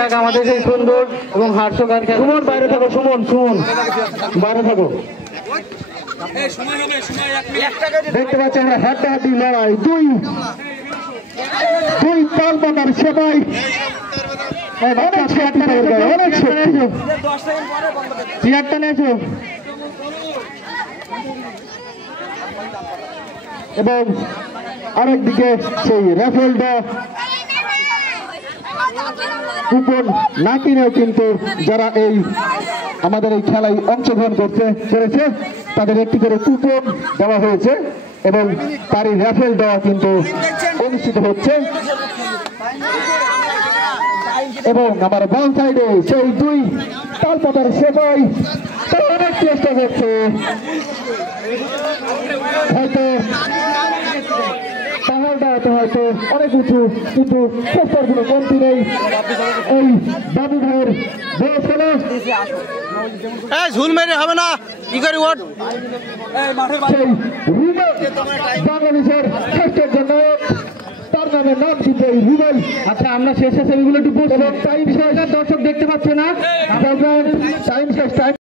যাক আমাদের সেই সুন্দর এবং হাস্যকর খেলা। সুমন বাইরে থাকো, সুমন সুমন বাইরে থাকো। দেখতে পাচ্ছি আমরা হাড্ডাহাড্ডি লড়াই, দুই তাল পাতার সেবাই অনেক শক্তি। চেয়ারটা নেছো এবং আরেকদিকে সেই র্যাফেলটা কুপন না কিনেও কিন্তু যারা এই আমাদের এই খেলায় অংশগ্রহণ করেছে তাদের একটি করে কুপন দেওয়া হয়েছে এবং তারই র্যাফেল দেওয়া কিন্তু অনুষ্ঠিত হচ্ছে। এবং আমার বাম সাইডে সেই দুই তালপাতার সেবাই অনেক চেষ্টা করছে, হয়তো পাহাড়টা হয়তো অনেক উঁচু, কিন্তু চেষ্টার কোনো কমতি নেই। এই বাবু ভাইয়ের বড় খেলা ঝুল মেরে হবে না, কি করে ওঠ বাংলাদেশের শ্রেষ্ঠের জন্য তার নামে নাম কিন্তু এই রুবেল। আচ্ছা আমরা শেষে সেগুলো একটু টাইম শেষ, দর্শক দেখতে পাচ্ছে না টাইম শেষ।